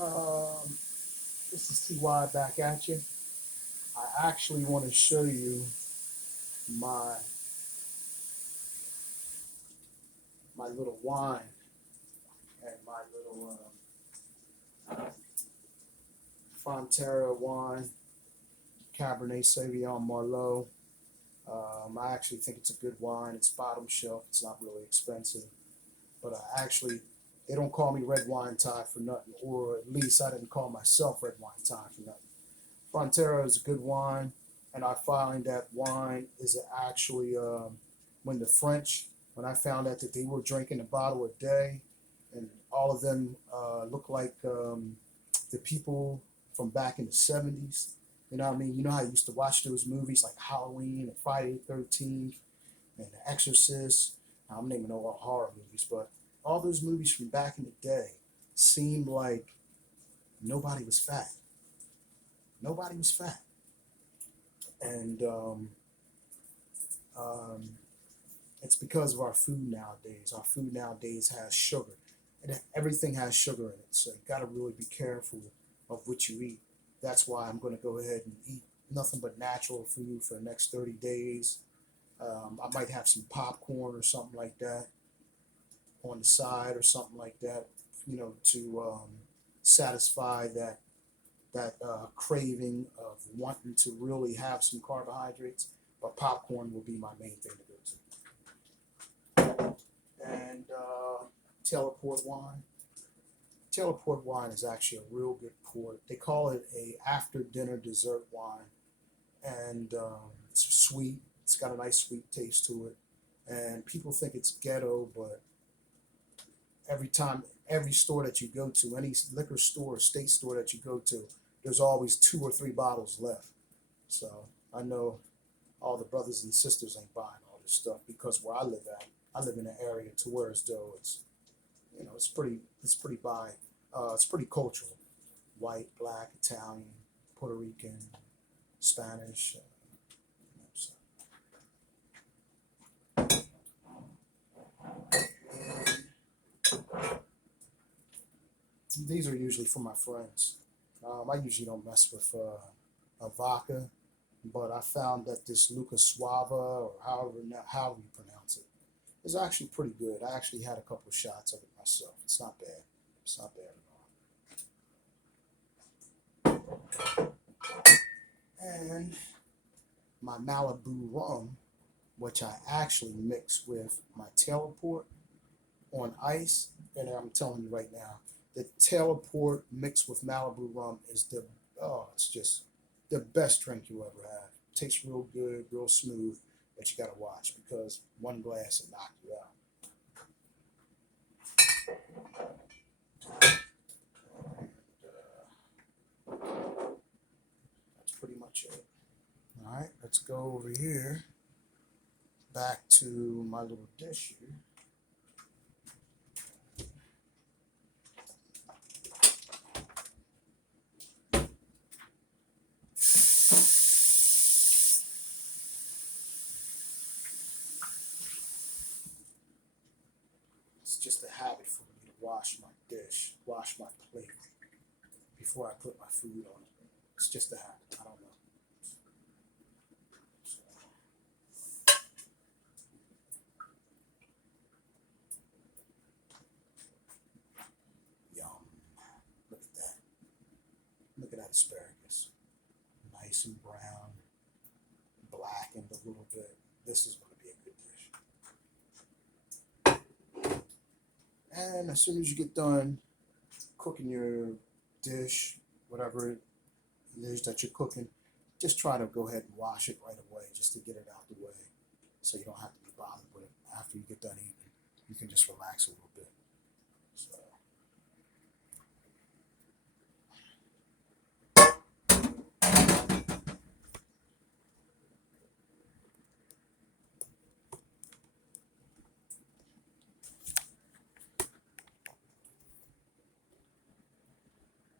Um, this is TY back at you. I actually want to show you my my little wine and my little Frontera wine, Cabernet Sauvignon Merlot. I actually think it's a good wine. It's bottom shelf. It's not really expensive, but I actually they don't call me red wine Ty for nothing, or at least I didn't call myself red wine Ty for nothing. Frontera is a good wine, and I find that wine is actually when the French, when I found out that they were drinking a bottle a day, and all of them look like the people from back in the 70s. You know what I mean? You know how I used to watch those movies like Halloween and Friday the 13th and The Exorcist. I'm naming all horror movies, but all those movies from back in the day seemed like nobody was fat. Nobody was fat. And um, it's because of our food nowadays. Our food nowadays has sugar, and everything has sugar in it. So you got to really be careful of what you eat. That's why I'm going to go ahead and eat nothing but natural food for the next 30 days. I might have some popcorn or something like that on the side or something like that, to satisfy that craving of wanting to really have some carbohydrates. But popcorn will be my main thing to go to. And teleport wine. Teleport wine is actually a real good port. They call it a after dinner dessert wine, and it's sweet. It's got a nice sweet taste to it, and people think it's ghetto, but every store that you go to, any liquor store or state store that you go to, there's always 2 or 3 bottles left. So I know all the brothers and sisters ain't buying all this stuff because where I live in an area to where as though it's pretty cultural. White, black, Italian, Puerto Rican, Spanish. So. These are usually for my friends. I usually don't mess with a vodka, but I found that this Luca Suava, or however you pronounce it, is actually pretty good. I actually had a couple of shots of it myself. It's not bad. It's not bad at all. And my Malibu rum, which I actually mix with my teleport on ice, and I'm telling you right now, the teleport mixed with Malibu rum is it's just the best drink you ever have. Tastes real good, real smooth, but you gotta watch because one glass will knock you out. That's pretty much it. All right, let's go over here back to my little dish here. It's just a habit for me to wash my dish, wash my plate before I put my food on it. It's just a habit. I don't know. Yum. Look at that. Look at that asparagus. Nice and brown, blackened a little bit. This is going to be a good dish. And as soon as you get done cooking your dish, whatever it is that you're cooking, just try to go ahead and wash it right away just to get it out the way so you don't have to be bothered with it after you get done eating. You can just relax a little bit. So,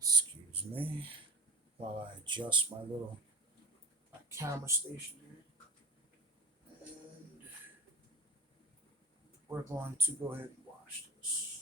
excuse me while I adjust my camera station here. And we're going to go ahead and wash this.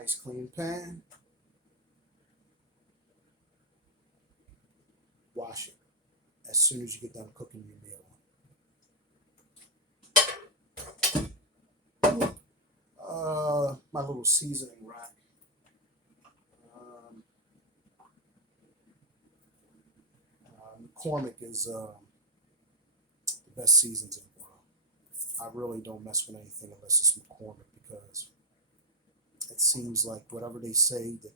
Nice clean pan. Wash it as soon as you get done cooking your meal. My little seasoning rack. McCormick is the best seasons in the world. I really don't mess with anything unless it's McCormick because it seems like whatever they say that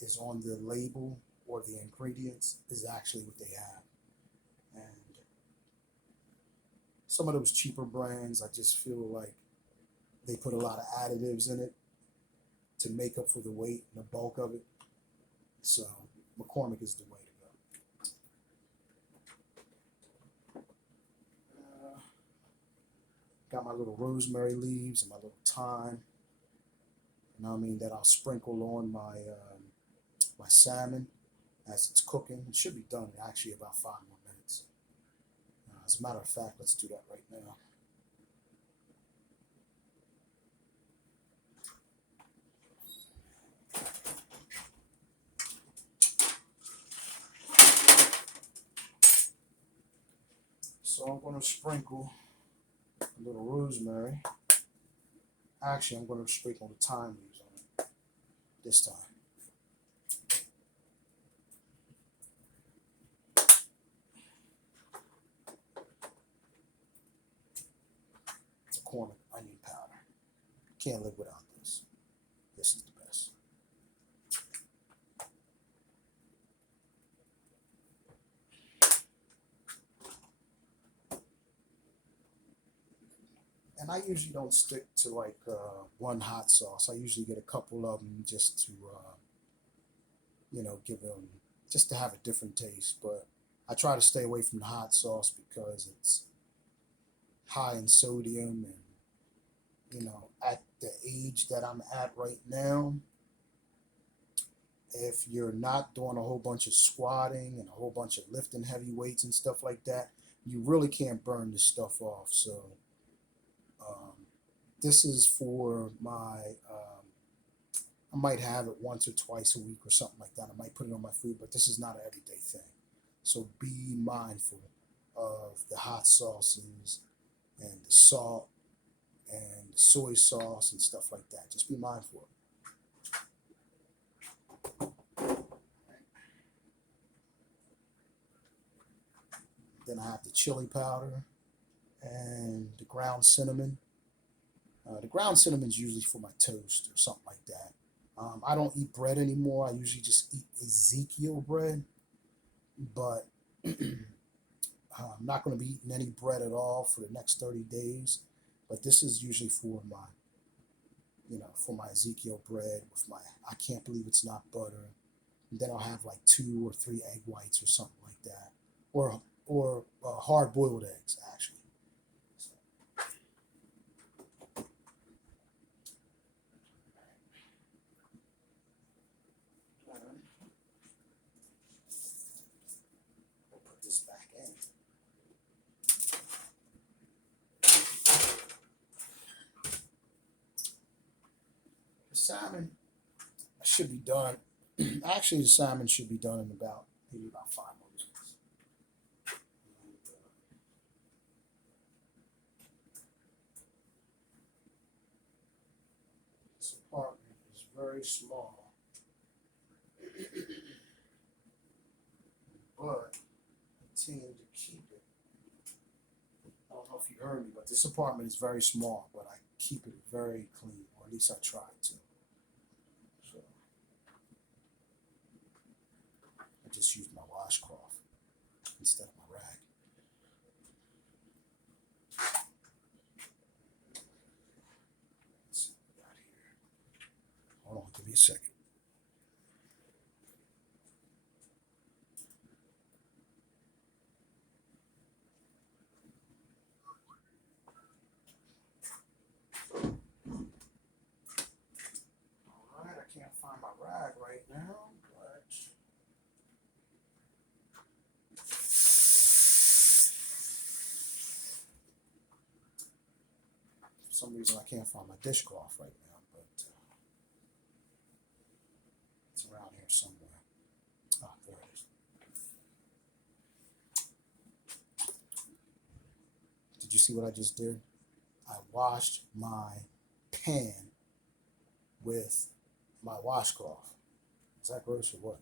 is on the label or the ingredients is actually what they have. And some of those cheaper brands, I just feel like they put a lot of additives in it to make up for the weight and the bulk of it. So McCormick is the way to go. Got my little rosemary leaves and my little thyme. You know what I mean? That I'll sprinkle on my my salmon as it's cooking. It should be done in actually about 5 more minutes. As a matter of fact, let's do that right now. So I'm going to sprinkle a little rosemary. Actually, I'm going to sprinkle the thyme leaves on it this time. McCormick onion powder. Can't live without this. This is the best. And I usually don't stick to like one hot sauce. I usually get a couple of them just to, give them, just to have a different taste. But I try to stay away from the hot sauce because it's high in sodium. And, at the age that I'm at right now, if you're not doing a whole bunch of squatting and a whole bunch of lifting heavy weights and stuff like that, you really can't burn this stuff off. So this is for my, I might have it once or twice a week or something like that. I might put it on my food, but this is not an everyday thing. So be mindful of the hot sauces and the salt and the soy sauce and stuff like that. Just be mindful. Then I have the chili powder and the ground cinnamon. The ground cinnamon is usually for my toast or something like that. I don't eat bread anymore. I usually just eat Ezekiel bread, but I'm not going to be eating any bread at all for the next 30 days. But this is usually for my, for my Ezekiel bread with my, I can't believe it's not butter. And then I'll have like 2 or 3 egg whites or something like that, or hard-boiled eggs actually. Back in. The salmon should be done. Actually, the salmon should be done in maybe about 5 more minutes. This apartment is very small, but to keep it. I don't know if you heard me, but this apartment is very small, but I keep it very clean, or at least I try to. So I just use my washcloth instead of my rag. Let's see what we got here. Hold on, give me a second. I can't find my rag right now, but for some reason I can't find my dishcloth right now. But here somewhere. Oh, there it is. Did you see what I just did? I washed my pan with my washcloth. Is that gross or what?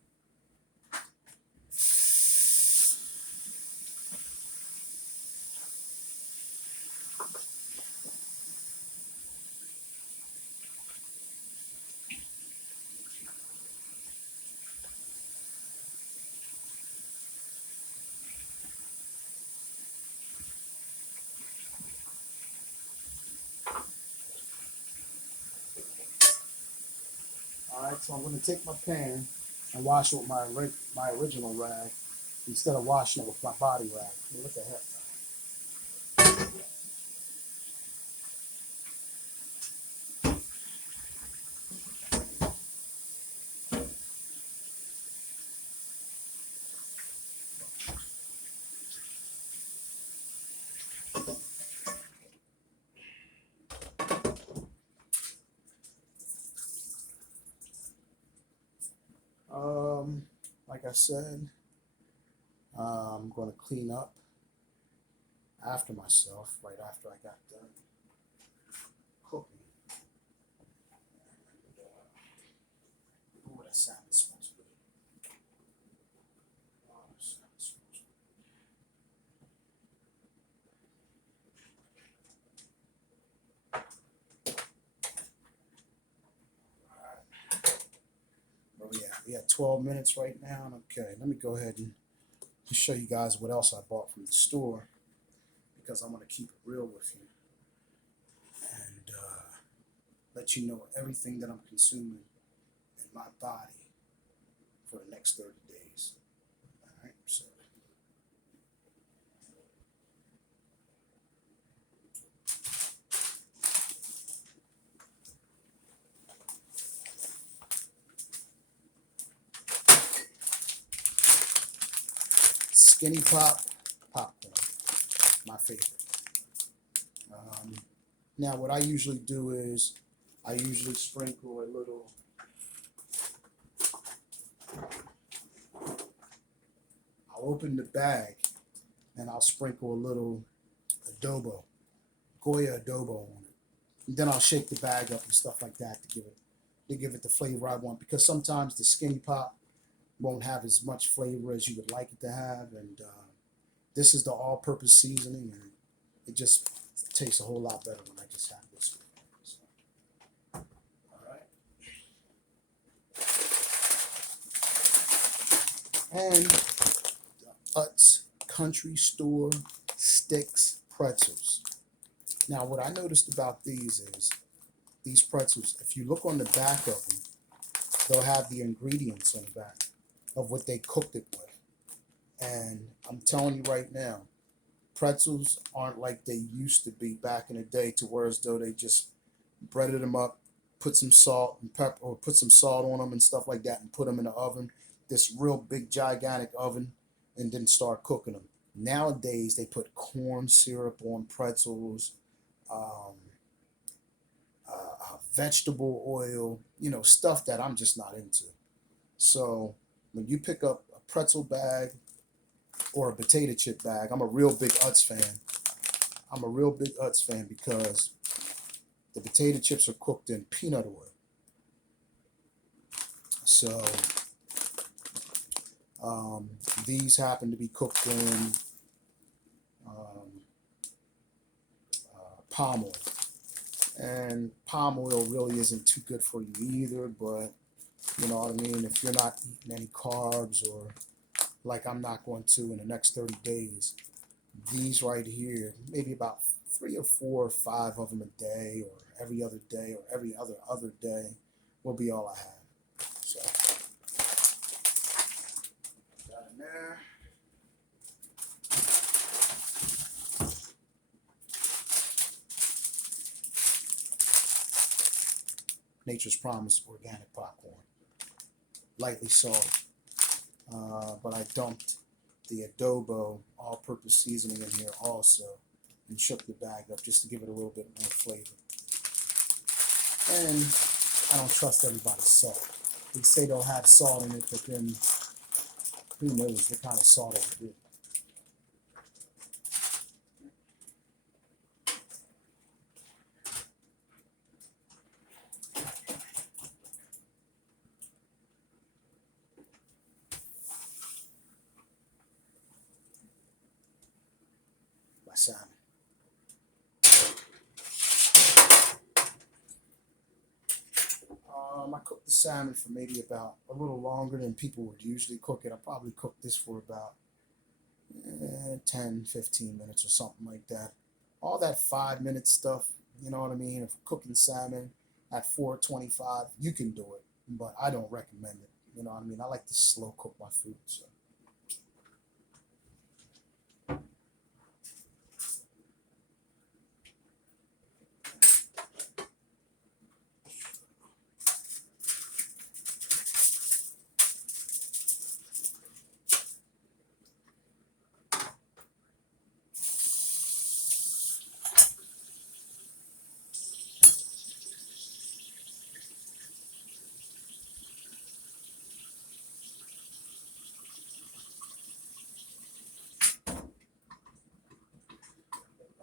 Alright, so I'm going to take my pan and wash it with my original rag instead of washing it with my body rag. I mean, what the heck? Like I said, I'm going to clean up after myself right after I got done cooking. Ooh, that salmon smells good. Oh, that salmon smells good. Where we at? We at 12 minutes right now. Okay, let me go ahead and show you guys what else I bought from the store, because I'm going to keep it real with you and let you know everything that I'm consuming in my body for the next 30 days. All right, so Skinny Pop popcorn, my favorite. Now what I usually do is I usually sprinkle a little I'll open the bag and I'll sprinkle a little adobo, Goya adobo on it. And then I'll shake the bag up and stuff like that to give it the flavor I want, because sometimes the Skinny Pop won't have as much flavor as you would like it to have, and this is the all-purpose seasoning, and it just tastes a whole lot better when I just have this. So, all right. And Utz Country Store Sticks pretzels. Now, what I noticed about these is these pretzels, if you look on the back of them, they'll have the ingredients on the back of what they cooked it with. And I'm telling you right now, pretzels aren't like they used to be back in the day, to where as though they just breaded them up, put some salt and pepper, or put some salt on them and stuff like that, and put them in the oven, this real big gigantic oven, and then start cooking them. Nowadays they put corn syrup on pretzels, vegetable oil, stuff that I'm just not into. So when you pick up a pretzel bag or a potato chip bag, I'm a real big Utz fan. I'm a real big Utz fan because the potato chips are cooked in peanut oil. So these happen to be cooked in palm oil. And palm oil really isn't too good for you either, but you know what I mean? If you're not eating any carbs, or like I'm not going to in the next 30 days, these right here, maybe about 3 or 4 or 5 of them a day, or every other day, or every other day will be all I have. So, got in there. Nature's Promise organic popcorn, lightly salted, but I dumped the adobo all-purpose seasoning in here also, and shook the bag up just to give it a little bit more flavor. And I don't trust everybody's salt. They say they'll have salt in it, but then who knows what kind of salt it will be. My salmon. I cooked the salmon for maybe about a little longer than people would usually cook it. I probably cooked this for about 10, 15 minutes or something like that. All that 5 minute stuff, you know what I mean? If cooking salmon at 425, you can do it, but I don't recommend it. You know what I mean? I like to slow cook my food. So.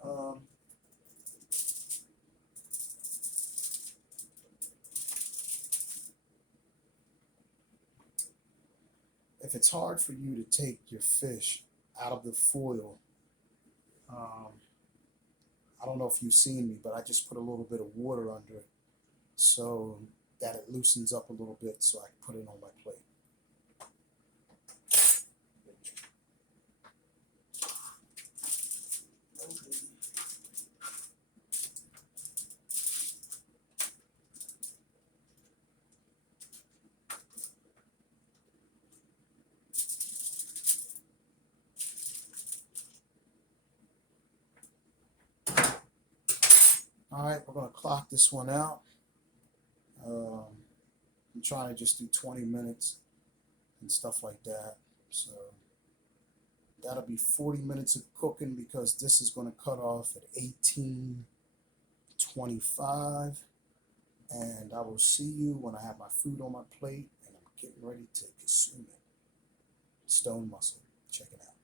Um, if it's hard for you to take your fish out of the foil, um, I don't know if you've seen me, but I just put a little bit of water under it so that it loosens up a little bit so I can put it on my plate. All right, we're going to clock this one out. I'm trying to just do 20 minutes and stuff like that. So that'll be 40 minutes of cooking because this is going to cut off at 18:25. And I will see you when I have my food on my plate and I'm getting ready to consume it. Stone Muscle. Check it out.